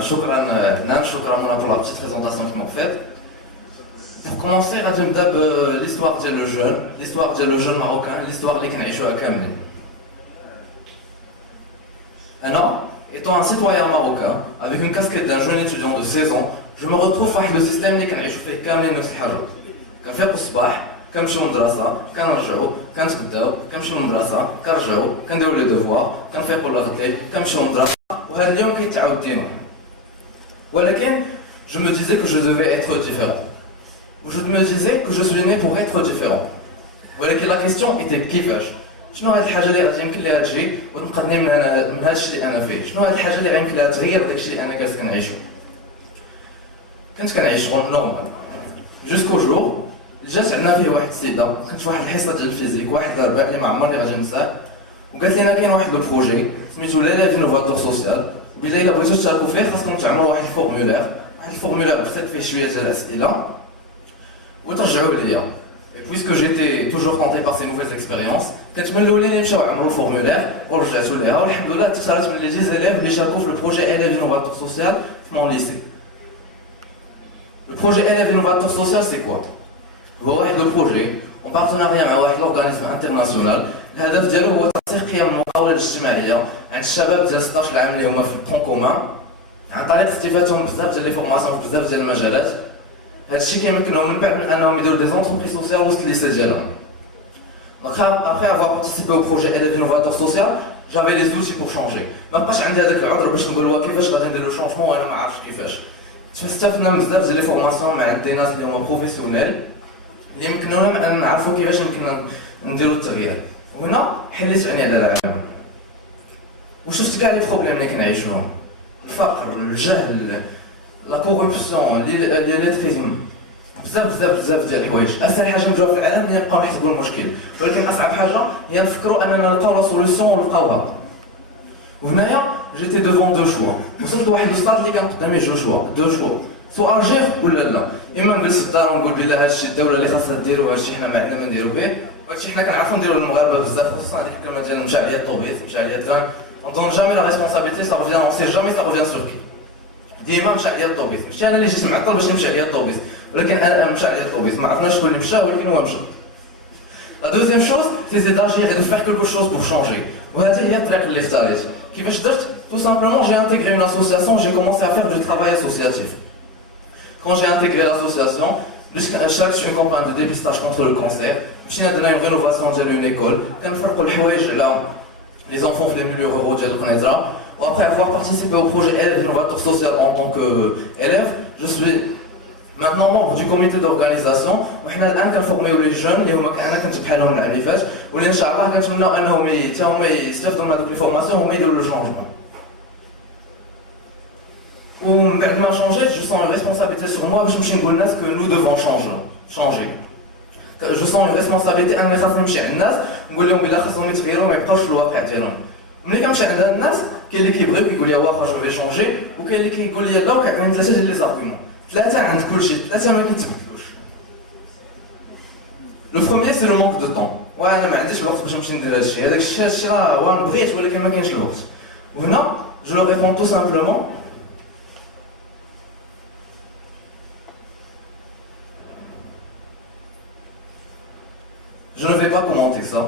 شكرا عدنان, شكرا Mona pour la petite présentation qu'ils m'ont faite. Pour commencer, غادي نبدا l'histoire ديال le jeune, l'histoire ديال le jeune marocain, l'histoire اللي كنعيشوها كاملين. أنا, étant un citoyen marocain, avec une casquette d'un jeune étudiant de 16 ans, je me retrouve في واحد le système اللي كنعيشو فيه كاملين نفس الحاجة. كنفيقو الصباح, كنمشيو للمدرسة, كنرجعو, كنتغداو, كنمشيو للمدرسة, كنرجعو, كنديرو لي دوفوار, كنفيقو للغدلي, كنمشيو للمدرسة, وهذا اليوم كيتعاود ديما. ولكن je me disais que je devais être différent. Ou je me disais que je suis né pour être différent. ولكن la question était كيفاش؟ شنو هاد الحاجة اللي غادي يمكن ليها تجي وتنقذني من هاد الشيء اللي أنا فيه؟ شنو هاد الحاجة اللي غيمكن ليها تغير داك الشيء اللي أنا جالس كنعيشو؟ كنت كنعيش شغل نورمال. جوسكو جور جات عندنا فيه واحد السيدة، كانت في واحد الحصة ديال الفيزيك، واحد الأربعاء اللي ما عمرني غادي ننساه، وقالت لنا كاين واحد لو بروجي سميتو ليليف انوفاتور سوسيال، وبلا إلا بغيتو تشاركوا فيه خاصكم تعملوا واحد الفورمولير كتبت فيه شوية ديال الأسئلة وترجعوا ليا. Puisque j'étais toujours tenté par ces nouvelles expériences, كنت من الأولين مشاو عملوا الفورمولير ورجعتوا ليها، والحمد لله تختارت من لي 10 élèves اللي شاركوا في البروجي élève innovateur social في mon lycée. Le projet élève innovateur social c'est quoi؟ هو واحد لو بروجي en partenariat مع واحد l'organisme international. الهدف ديالو هو ترسيخ قيم المقاولة الاجتماعية عند الشباب ديال 16 عام اللي هما في البرون كومان عن طريق استفادتهم بزاف ديال لي فورماسيون في بزاف ديال المجالات. هادشي كيمكنهم من بعد من انهم يديروا دي زونتربريز سوسيال وسط الليسي ديالهم. Après avoir participé au projet élève innovateur social, j'avais les outils pour changer. ما بقاش عندي هذاك العذر باش نقول كيفاش غادي ندير لو شونجمون وانا ما عارفش كيفاش. استفدنا من بزاف ديال لي فورماسيون مع عند ناس اللي هما بروفيسيونيل اللي يمكنونا نعرفوا كيفاش يمكن نديروا التغيير. وهنا حليت عيني على العالم وشفت كاع لي بروبليم اللي كنعيشوهم، الفقر، الجهل، لا كوربسيون، ليليتريزم، بزاف ديال الحوايج. اسهل حاجه نبداو في العالم هي نبقاو نحسبوا المشكل، ولكن اصعب حاجه هي نفكروا اننا نلقاو لا سوليسيون ونلقاوها. وهنايا جيتي دوفون دو شوا، وصلت لواحد الستاد اللي كان قدامي دو شوا سو اجير ولا لا. اما نجلس في الدار ونقول بلا هادشي الدوله اللي خاصها ديرو، هادشي حنا ما عندنا ما نديرو به، وهادشي حنا كنعرفوا نديرو للمغاربه بزاف، خصوصا هذيك الكلمه ديال مشى عليا الطوبيس، مشى عليا التران. On donne jamais la responsabilité, ça revient, on sait jamais ça revient sur qui. ديما مشى عليا الطوبيس، ماشي انا اللي جيت معطل باش نمشي عليا الطوبيس، ولكن انا مشى عليا الطوبيس، ما عرفناش شكون اللي مشى ولكن هو مشى. La deuxième chose, c'est d'agir et de faire quelque chose pour changer. وهذه هي الطريق اللي اختاريت. كيفاش درت؟ Tout simplement, j'ai intégré une association, j'ai commencé à faire du travail associatif. Quand j'ai intégré l'association, شاركت في une campagne de dépistage contre le cancer. مشينا درنا une rénovation ديال une école. كنفرقوا الحوايج على les enfants في les milieux ruraux ديال القنيطرة. Après avoir participé au projet élève innovateur social en tant qu'élève, je suis maintenant membre du comité d'organisation. وحنا الان كنفورميو لي جون اللي هما انا كنت بحالهم العام اللي فات، واللي ان شاء الله كنتمناو انهم هما يستافدوا من هذوك لي فورماسيون وهما يديروا لو شونجمون. ومن بعد ما شونجيت جو سون une responsabilité sur moi باش نمشي نقول للناس que nous devons changer. جو سون une responsabilité اني خاصني نمشي عند الناس نقول لهم بلا خاصهم يتغيروا ما يبقاوش في الواقع ديالهم. ملي كنمشي عند الناس كاين اللي كيبغيو كيقول لي واخا جو في شونجي، وكاين اللي كيقول لي لا، وكاين ثلاثه ديال لي زارغيومون، ثلاثه عند كلشي، ثلاثه ما كيتبدلوش. لو بروميير سي لو مونك دو طون، وانا ما عنديش الوقت باش نمشي ندير هذا الشيء، هذاك الشيء راه هو انا بغيت ولكن ما كاينش الوقت. وهنا جو لو ريبون تو سامبلومون je ne vais pas commenter ça.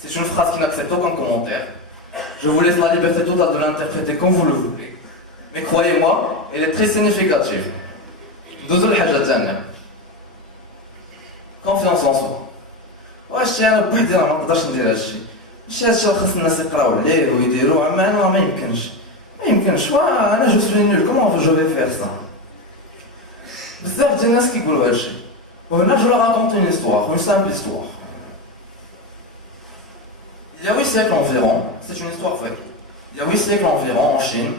C'est une phrase qui n'accepte aucun commentaire. Je vous laisse la liberté totale de l'interpréter comme vous le voulez. Mais croyez-moi, elle est très significative. Deuxième chose, confiance en soi. واش انا بوحدي ما نقدرش ندير هادشي، ماشي هادشي اللي خاص الناس يقراو عليه ويديروه، انا ما يمكنش انا جو سوي نول، كومون جو في فير سا. بزاف ديال الناس كيقولوا هادشي. وهنا je leur raconte une histoire, une simple histoire. Il y a 8 siècles environ, c'est une histoire vraie. Il y a 8 siècles environ en Chine,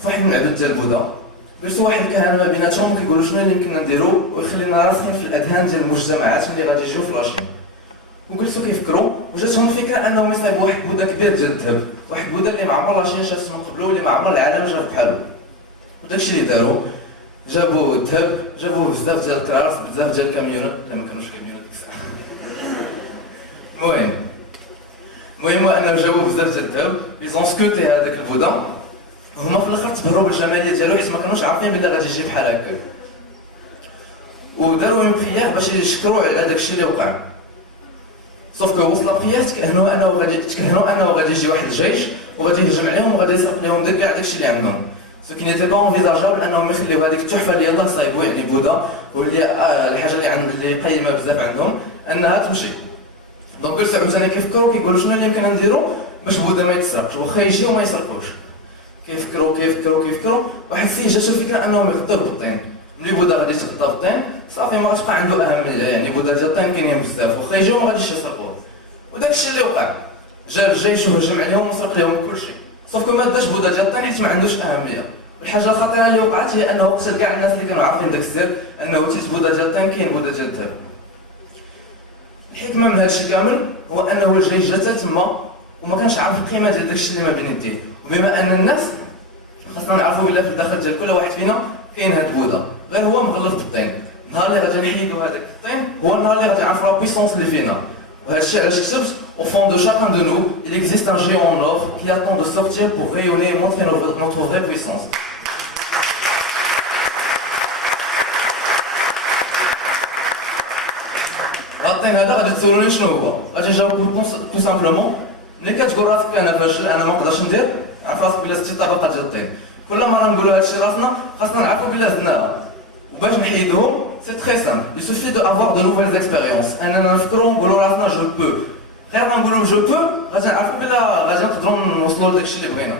فواحد من العباد ديال بوذا، جلسوا واحد الكهنة ما بيناتهم كيقولوا شنو اللي يمكن نديرو ويخلينا راسخين في الأذهان ديال المجتمعات اللي غادي يجيو في لاشين. وجلسوا كيفكروا وجاتهم الفكرة أنهم يصايبوا واحد بوذا كبير ديال الذهب، واحد بوذا اللي ما عمر لاشين شافت من قبله واللي ما عمر العالم شاف بحالو. وداكشي اللي داروا جابوا الذهب، جابوا بزاف ديال الكراس، بزاف ديال الكاميونات، لا ما كانوش كاميونات ديك الساعة. المهم انهم جابوا بزاف ديال الذهب، ils ont sculpté هذاك البوذا هما في الاخر تبهروا بالجماليه ديالو حيت ما كانوش عارفين بلي غادي يجي بحال هكا، وداروا اون بريير باش يشكروا على داك الشيء اللي وقع. سوف كو وصل لابريير تكهنوا انه غادي يجي واحد الجيش وغادي يهجم عليهم وغادي يسرق لهم كاع داكشي اللي عندهم. سو كي نيتي با انفيزاجابل انهم يخليو هذيك التحفه اللي يلاه صايبوا يعني بوذا واللي الحاجه اللي قيمه بزاف عندهم انها تمشي. دونك كل عاوتاني كيفكروا كيقولوا شنو اللي يمكن نديروا باش بوذا ما يتسرقش واخا يجيو ما يسرقوش. كيفكروا واحد السيد جاتو الفكره انهم يغداو بالطين. ملي بوذا غادي يتغدى بالطين صافي ما غاتبقى عنده اهميه، يعني بوذا ديال الطين كاينين بزاف واخا يجيو ما غاديش يسرقوه. وداك الشيء اللي وقع، جا الجيش وهجم عليهم وسرق لهم كلشي. سوف كو ما داش بوذا ديال الطين حيت ما عندوش اهميه. الحاجه الخطيره اللي وقعت هي انه قتل كاع الناس اللي كانوا عارفين داك السر انه تيت بوذا ديال الطين كاين بوذا ديال الذهب. الحكمه من هذا الشيء كامل هو انه الجيش جا تما وما كانش عارف القيمه ديال داك الشيء اللي ما بين يديه، وبما ان الناس خاصنا نعرفوا بلي في الداخل ديال كل واحد فينا كاين هاد بوذا غير هو مغلف بالطين. النهار اللي غادي نحيدوا هذاك الطين هو النهار اللي غادي نعرفوا لا بويسونس اللي فينا. وهذا الشيء علاش كتبت au fond de chacun de nous il existe un géant en or qui attend de sortir pour rayonner et montrer notre vraie puissance. الطين هذا غادي تسولوني شنو هو؟ غادي نجاوبكم تو سامبلومون. ملي كتقول راسك انا فاشل انا ما نقدرش ندير، عرف راسك بلي زدتي طبقه ديال الطين. كل مره نقولوا هذا الشيء راسنا خاصنا نعرفوا بلي زدناها. وباش نحيدوهم سي تري سامبل، il suffit d'avoir de nouvelles expériences. اننا نفكروا نقولوا راسنا جو بو، غير ما نقولوا جو بو غادي نعرفوا بلي غادي نقدروا نوصلوا لداك الشيء اللي بغينا.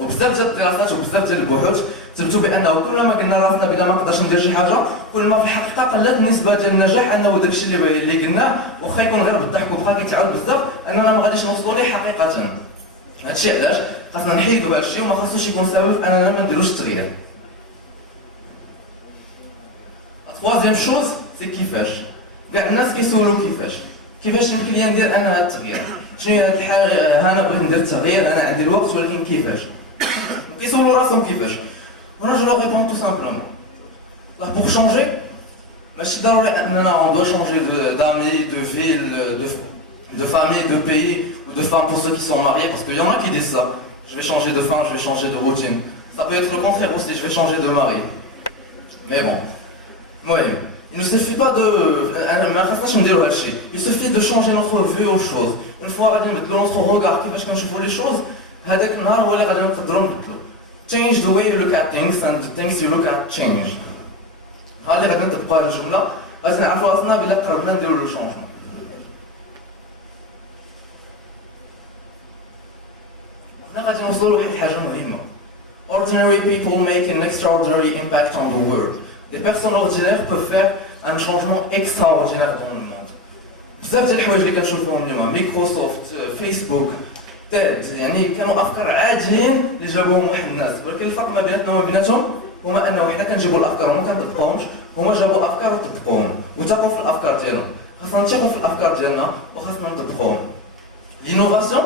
وبزاف ديال الدراسات وبزاف ديال البحوث ثبتوا بانه كل ما قلنا راسنا بلا ما نقدرش ندير شي حاجه كل ما في الحقيقه قلت النسبه ديال النجاح انه داك الشيء اللي قلناه واخا يكون غير بالضحك وبقى كيتعاود بزاف اننا ما غاديش نوصلوا ليه حقيقه. هادشي علاش خاصنا نحيدوا هادشي وما خاصوش يكون سبب اننا ما نديروش التغيير. troisième chose c'est كيفاش. كاع الناس كيسولوا كيفاش يمكن لي ندير انا هاد التغيير، شنو هي هاد الحاجه انا بغيت ندير التغيير انا عندي الوقت ولكن كيفاش. كيسولوا راسهم كيفاش. وانا جو لو ريبون تو سامبلومون لا بور شونجي ماشي ضروري اننا on doit changer d'amis, de ville, de famille, de pays ou de femme pour ceux qui sont mariés parce qu'il y en a qui disent ça. Je vais changer de femme, je vais changer de routine. Ça peut être le contraire aussi, je vais changer de mari. Mais bon. Oui, il ne suffit pas de... Il suffit de changer notre vue aux choses. Une fois غادي نبدلوا notre regard كيفاش كنشوفوا les choses هذاك النهار هو اللي غادي نقدروا نبدلوا. Change the way you look at things and the things you look at change. ها اللي غادي نطبقوا هذه الجملة غادي نعرفوا راسنا بلا قربنا نديروا لو شونجمون. هنا غادي نوصلوا لواحد الحاجة مهمة. Ordinary people make an extraordinary impact on the world. Les personnes ordinaires peuvent faire un changement extraordinaire dans le monde. بزاف ديال الحوايج اللي كنشوفوهم اليوم مايكروسوفت فيسبوك تيد يعني كانوا افكار عاديين اللي جابوهم واحد الناس، ولكن الفرق ما بيناتنا وما بيناتهم هما انه حنا كنجيبوا الافكار وما كنطبقوهمش، هما جابوا افكار وطبقوهم وثقوا في الافكار ديالهم. خاصنا نثقوا في الافكار ديالنا وخاصنا نطبقوهم. لينوفاسيون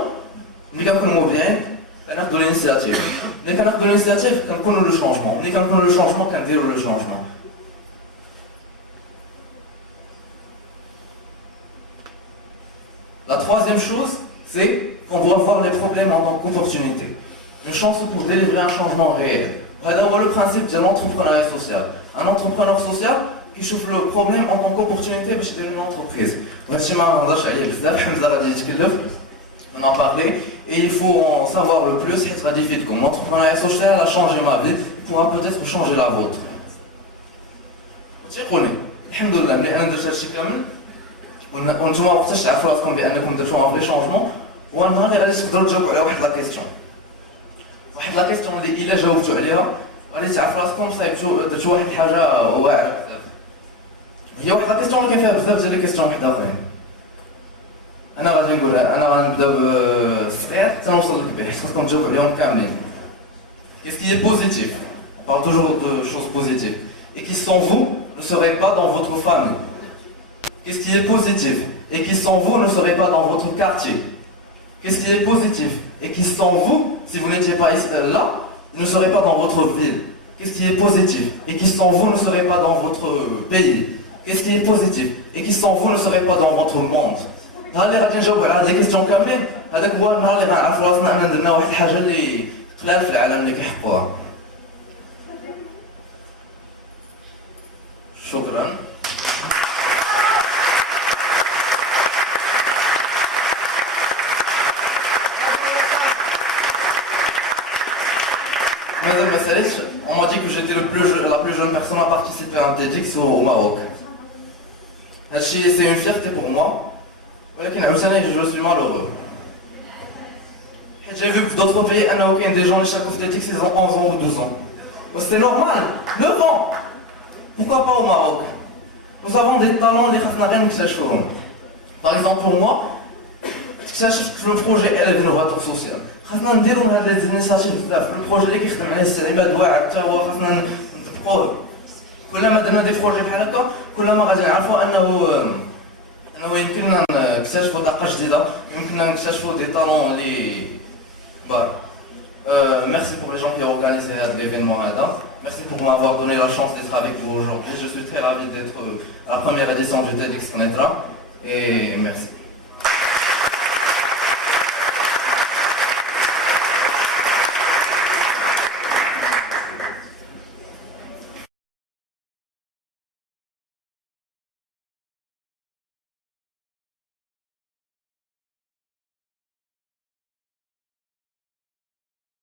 ملي كنكونوا مبدعين كناخذوا الانيسياتيف، ملي كناخذوا الانيسياتيف كنكونوا لو شونجمون، ملي كنكونوا لو شونجمون كنديروا لو شونجمون. La troisième chose, c'est qu'on doit voir les problèmes en tant qu'opportunité. Une chance pour délivrer un changement réel. هذا هو le principe de l'entrepreneuriat social. Un entrepreneur social كيشوف le problème en tant qu'opportunité باش يدير une entreprise. وهادشي ما نهضرش عليه بزاف، حمزة غادي يتكلف on en parler et il faut en savoir le plus حيت غادي يفيدكم. L'entrepreneuriat social a changé ma vie, pourra peut-être changer la vôtre. تيقولني الحمد لله ملي انا درت هادشي كامل وانتوما وقتاش تعرفوا راسكم بانكم درتوا ان فري شونجمون هو النهار اللي غادي تقدروا تجاوبوا على واحد لا كيسيون. واحد لا كيسيون اللي الا جاوبتوا عليها غادي تعرفوا راسكم صايبتوا درتوا واحد الحاجه واعره بزاف. هي واحد لا كيسيون اللي كاين فيها بزاف ديال لي كيسيون واحد اخرين. انا غادي نقولها، انا غنبدا بالصغير حتى نوصل للكبير حيت خاصكم تجاوبوا عليهم كاملين. Qu'est-ce qui est positif? On parle toujours de choses positives. Et qui sans vous ne serait pas dans votre famille. Qu'est-ce qui est positif et qui sans vous ne serait pas dans votre quartier? Qu'est-ce qui est positif et qui sans vous, si vous n'étiez pas là, ne serait pas dans votre ville? Qu'est-ce qui est positif et qui sans vous ne serait pas dans votre pays? Qu'est-ce qui est positif et qui sans vous ne serait pas dans votre monde? ها اللي غادي نجاوب على هاد لي كيسيون كاملين، هذاك هو النهار اللي غنعرفوا راسنا اننا درنا واحد الحاجه اللي خلال في العالم اللي كيحبوها. شكرا. Mesdames et messieurs, on m'a dit que j'étais la plus jeune personne à participer à un TEDx au Maroc. C'est une fierté pour moi, mais je suis malheureux. J'ai vu que d'autres pays, il y a des gens qui ont TEDx, ils ont 11 ans ou 12 ans. C'est normal, 9 ans. Pourquoi pas au Maroc? Nous avons des talents, les gens. Par exemple, pour moi, le projet est l'innovateur social. خاصنا نديرو هاد لي زينيسياتيف بزاف البروجي اللي كيخدم عليه السي عماد واعر حتى هو خاصنا نطبقوه كلما درنا دي بروجي بحال هكا كلما غادي نعرفوا انه يمكننا نكتشفوا طاقه جديده يمكننا نكتشفوا دي طالون اللي كبار. Merci pour les gens qui ont organisé l'événement هذا. Merci pour m'avoir donné la chance d'être avec vous aujourd'hui. Je suis très ravi d'être à la première édition du TEDx Connaîtra et merci.